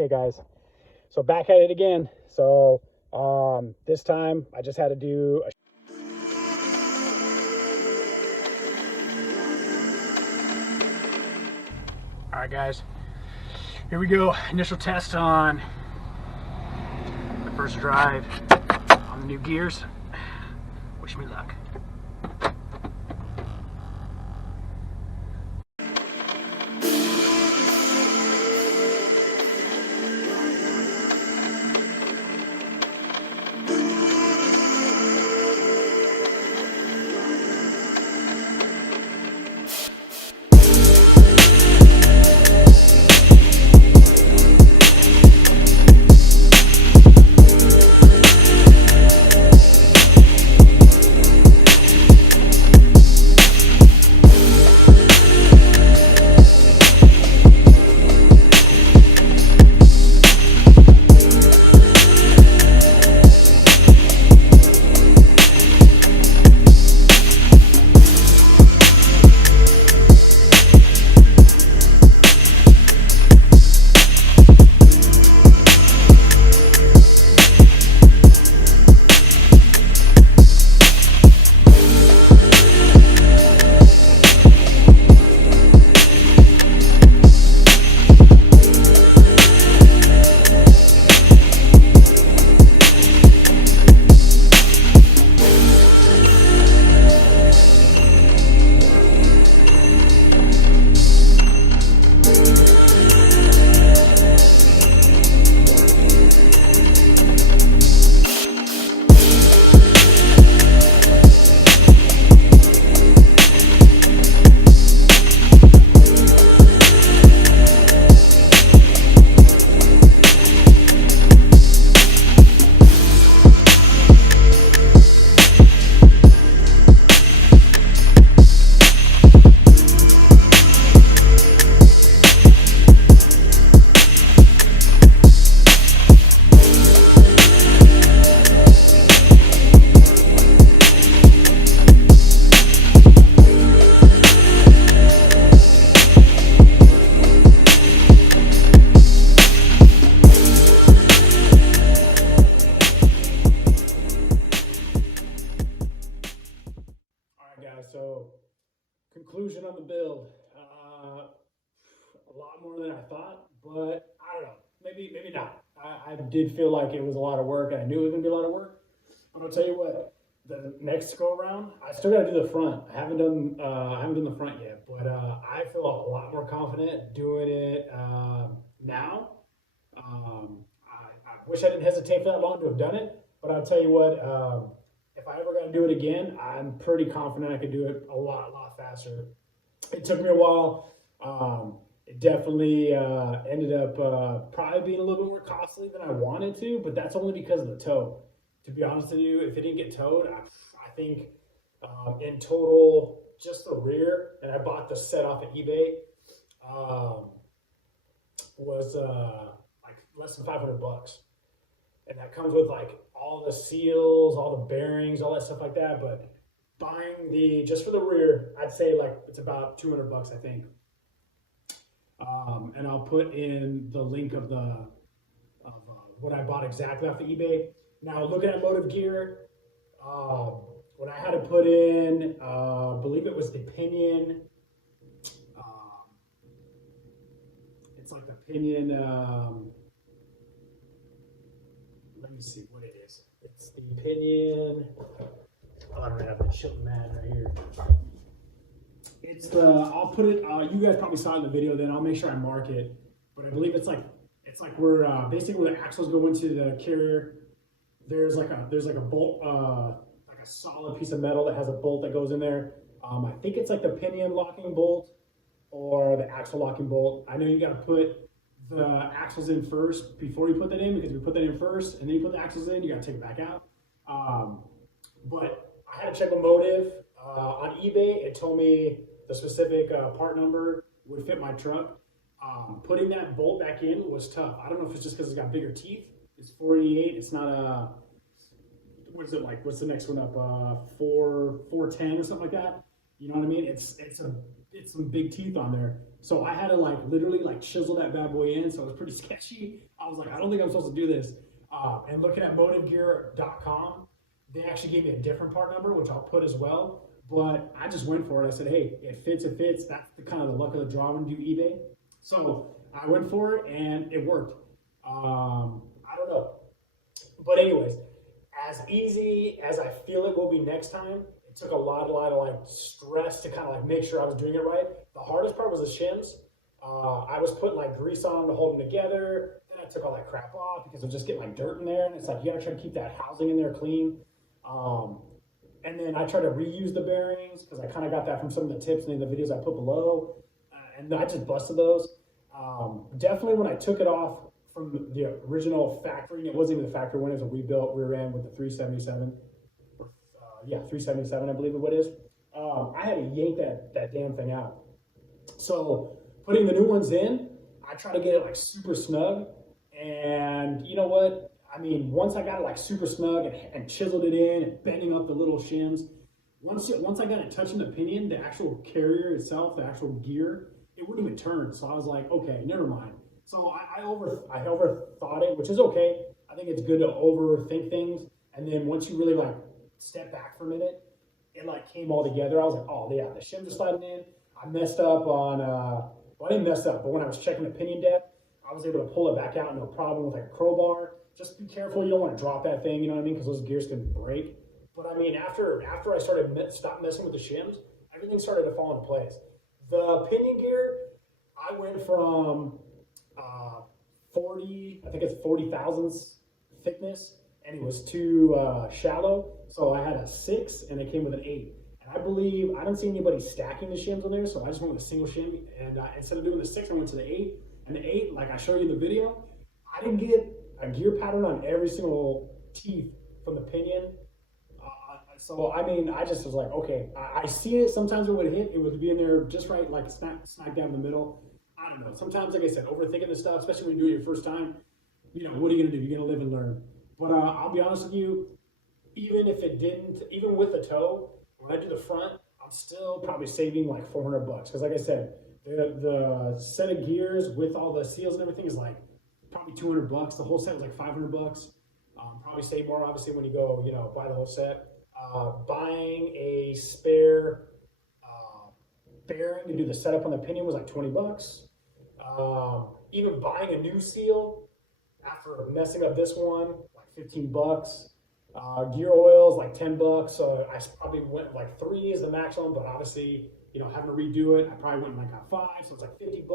Okay guys, so back at it again. So this time I just had to do a all right guys, here we go. Initial test on the first drive on the new gears. Wish me luck. So conclusion on the build, a lot more than I thought, but I don't know, maybe not. I did feel like it was a lot of work, and I knew it was gonna be a lot of work. But I'll tell you what, the next go around, I still gotta do the front. I haven't done the front yet, but I feel a lot more confident doing it now. I wish I didn't hesitate for that long to have done it, but I'll tell you what, if I ever got to do it again, I'm pretty confident I could do it a lot faster. It took me a while. It definitely ended up probably being a little bit more costly than I wanted to, but that's only because of the tow. To be honest with you, if it didn't get towed, I think in total, just the rear, and I bought the set off at eBay, was like less than $500. And that comes with like all the seals, all the bearings, all that stuff like that. But buying just for the rear, I'd say like it's about $200, I think. And I'll put in the link of what I bought exactly off the eBay. Now looking at motive gear, when I had to put in, I believe it was the pinion. It's like the pinion. Let me see what it is. It's the pinion. Oh, I don't have the Chilton man right here. It's the. I'll put it. You guys probably saw it in the video. Then I'll make sure I mark it. But I believe it's like where basically where the axles go into the carrier. There's like a bolt, like a solid piece of metal that has a bolt that goes in there. I think it's like the pinion locking bolt or the axle locking bolt. I know you got to put the axles in first before you put that in, because if you put that in first and then you put the axles in, you got to take it back out. But I had to check the motive on eBay. It told me the specific part number would fit my truck. Putting that bolt back in was tough. I don't know if it's just because it's got bigger teeth. It's 488. It's not a, what is it like? What's the next one up? 410 or something like that. You know what I mean? It's some big teeth on there. So I had to like literally like chisel that bad boy in. So it was pretty sketchy. I was like, I don't think I'm supposed to do this. And looking at motivegear.com, they actually gave me a different part number, which I'll put as well. But I just went for it. I said, hey, it fits, it fits. That's the kind of the luck of the draw when you do eBay. So I went for it and it worked. I don't know. But anyways, as easy as I feel it will be next time, it took a lot of like stress to kind of like make sure I was doing it right. The hardest part was the shims. I was putting like grease on them to hold them together. Then I took all that crap off because I'm just getting like dirt in there. And it's like, you gotta try to keep that housing in there clean. And then I try to reuse the bearings because I kind of got that from some of the tips and the videos I put below. And I just busted those. Definitely when I took it off from the original factory, it wasn't even the factory one, it was a rebuilt rear end with the 377. 377, I believe it is. I had to yank that damn thing out. So putting the new ones in, I try to get it like super snug. And you know what? I mean, once I got it like super snug and chiseled it in and bending up the little shims, once I got it touching the pinion, the actual carrier itself, the actual gear, it wouldn't even turn. So I was like, okay, never mind. So I overthought it, which is okay. I think it's good to overthink things. And then once you really like step back for a minute, it like came all together. I was like, oh yeah, the shims are sliding in. I messed up on, well, I didn't mess up, but when I was checking the pinion depth, I was able to pull it back out, no problem with like a crowbar. Just be careful, you don't want to drop that thing, you know what I mean? Because those gears can break. But I mean, after I stopped messing with the shims, everything started to fall into place. The pinion gear, I went from 40 thousandths thickness, and it was too shallow. So I had a 6, and it came with an 8. And I don't see anybody stacking the shims on there, so I just went with a single shim. And instead of doing the 6, I went to the 8. And the 8, like I showed you in the video, I didn't get a gear pattern on every single teeth from the pinion. So I mean, I just was like, okay, I see it. Sometimes it would hit, it would be in there just right, like smack down the middle. I don't know. Sometimes, like I said, overthinking this stuff, especially when you do it your first time, you know, what are you gonna do? You're gonna live and learn. But I'll be honest with you, even with the toe, when I do the front, I'm still probably saving like $400 because, like I said, the set of gears with all the seals and everything is like probably $200. The whole set was like $500. Probably save more obviously when you go, you know, buy the whole set. Buying a spare bearing to do the setup on the pinion was like $20. Even buying a new seal after messing up this one, like $15. Gear oils like $10. So I probably went like 3 is the maximum, but obviously, you know, having to redo it, I probably went like on 5, so it's like $50.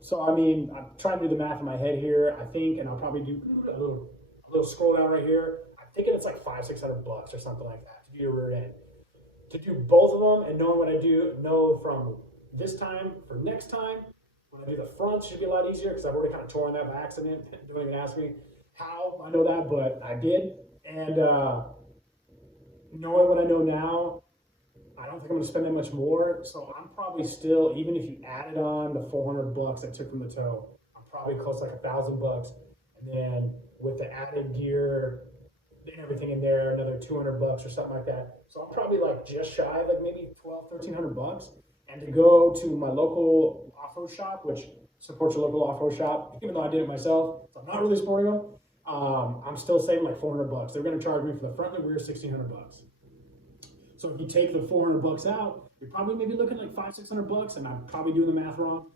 So I mean, I'm trying to do the math in my head here. I think, and I'll probably do a little scroll down right here. I'm thinking it's like $500-600 or something like that to do your rear end. To do both of them and knowing what I know from this time for next time, when I do the front, should be a lot easier because I've already kind of torn that by accident. Don't even ask me how I know that, but I did. And knowing what I know now, I don't think I'm going to spend that much more. So I'm probably still, even if you added on the $400 I took from the toe, I'm probably close to like $1,000. And then with the added gear and everything in there, another $200 or something like that. So I'm probably like just shy of like maybe $1,200-1,300. And to go to my local off-road shop, which supports your local off-road shop, even though I did it myself, so I'm not really supporting them. I'm still saving like $400. They're going to charge me for the front and the rear $1,600. So if you take the $400 out, you're probably maybe looking like $500-600, and I'm probably doing the math wrong,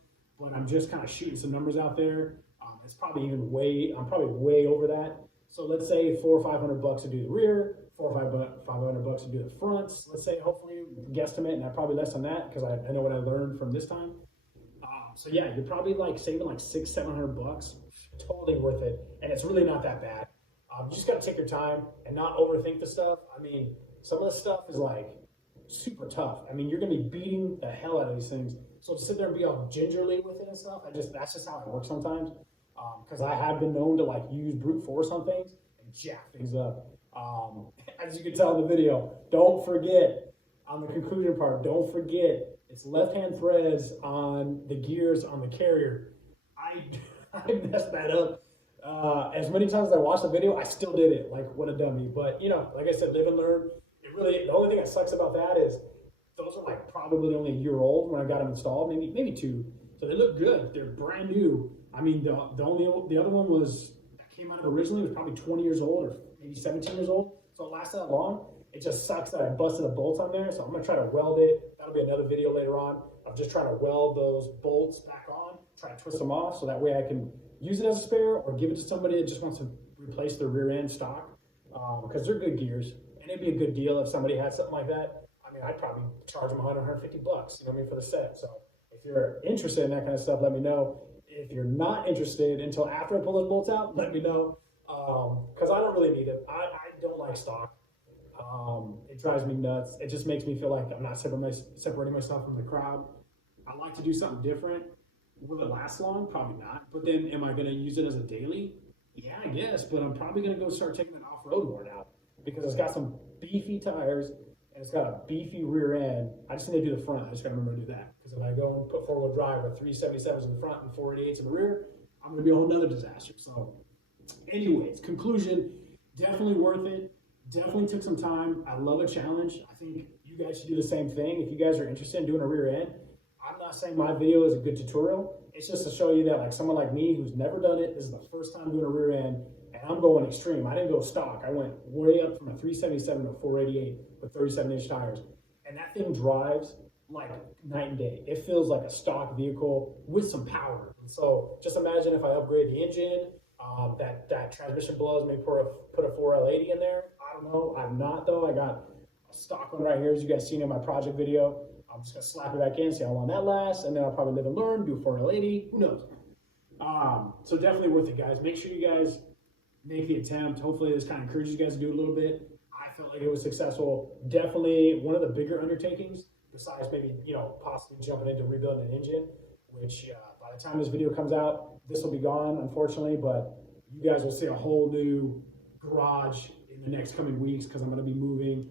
but I'm just kind of shooting some numbers out there. It's probably I'm probably way over that. So let's say $400 or $500 to do the rear, $400 or $500 to do the fronts. Let's say hopefully guesstimate, and I probably less than that because I know what I learned from this time. So yeah, you're probably like saving like $600-700. Totally worth it, and it's really not that bad. You just got to take your time and not overthink the stuff. I mean, some of the stuff is like super tough. I mean, you're gonna be beating the hell out of these things. So to sit there and be all gingerly with it and stuff, that's just how it works sometimes. Because I have been known to like use brute force on things and jack things up. As you can tell in the video, don't forget on the conclusion part. Don't forget it's left-hand threads on the gears on the carrier. I messed that up. As many times as I watched the video, I still did it. Like, what a dummy. But, you know, like I said, live and learn. The only thing that sucks about that is those are like probably only a year old when I got them installed, maybe 2. So they look good. They're brand new. I mean, the other one was that came out of originally was probably 20 years old or maybe 17 years old. So it lasted that long. It just sucks that I busted the bolts on there. So I'm gonna try to weld it. That'll be another video later on. I'm just trying to weld those bolts back on, try to twist them off so that way I can use it as a spare or give it to somebody that just wants to replace their rear end stock. Because they're good gears, and it'd be a good deal if somebody had something like that. I mean, I'd probably charge them 100, 150 bucks, you know what I mean, for the set. So if you're interested in that kind of stuff, let me know. If you're not interested until after I pull those bolts out, let me know. Because I don't really need it. I don't like stock. It drives me nuts. It just makes me feel like I'm not separating myself from the crowd. I like to do something different. Will it last long? Probably not. But then am I going to use it as a daily? Yeah, I guess. But I'm probably going to go start taking it off-road more now because it's got some beefy tires and it's got a beefy rear end. I just need to do the front. I just got to remember to do that. Because if I go and put four-wheel drive with 377s in the front and 488s in the rear, I'm going to be a whole nother disaster. So anyways, conclusion, definitely worth it. Definitely took some time. I love a challenge. I think you guys should do the same thing. If you guys are interested in doing a rear end, I'm not saying my video is a good tutorial. It's just to show you that like someone like me who's never done it, this is the first time doing a rear end, and I'm going extreme. I didn't go stock. I went way up from a 377 to a 488 with 37-inch tires. And that thing drives like night and day. It feels like a stock vehicle with some power. And so just imagine if I upgrade the engine, that transmission blows, maybe put a 4L80 in there. I don't know. I'm not though. I got a stock one right here, as you guys seen in my project video. I'm just gonna slap it back in, see how long that lasts, and then I'll probably live and learn, do a 4L80, who knows? So definitely worth it, guys. Make sure you guys make the attempt. Hopefully this kind of encourages you guys to do a little bit. I felt like it was successful. Definitely one of the bigger undertakings, besides maybe, possibly jumping into rebuilding an engine, which by the time this video comes out, this will be gone, unfortunately, but you guys will see a whole new garage in the next coming weeks because I'm gonna be moving.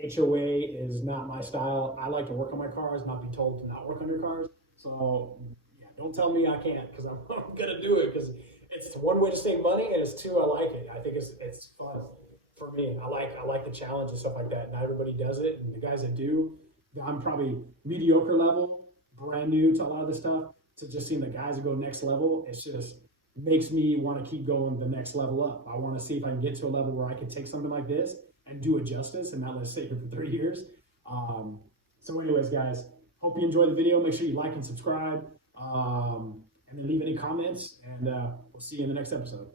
HOA is not my style. I like to work on my cars, not be told to not work on your cars. So yeah, don't tell me I can't because I'm gonna do it because it's one way to save money and it's two, I like it. I think it's fun for me. I like the challenge and stuff like that. Not everybody does it, and the guys that do, I'm probably mediocre level, brand new to a lot of this stuff. To just seeing the guys that go next level, it's just makes me want to keep going the next level up. I want to see if I can get to a level where I can take something like this and do it justice and not let it sit here for 30 years. So anyways, guys, hope you enjoyed the video. Make sure you like and subscribe, and then leave any comments, and we'll see you in the next episode.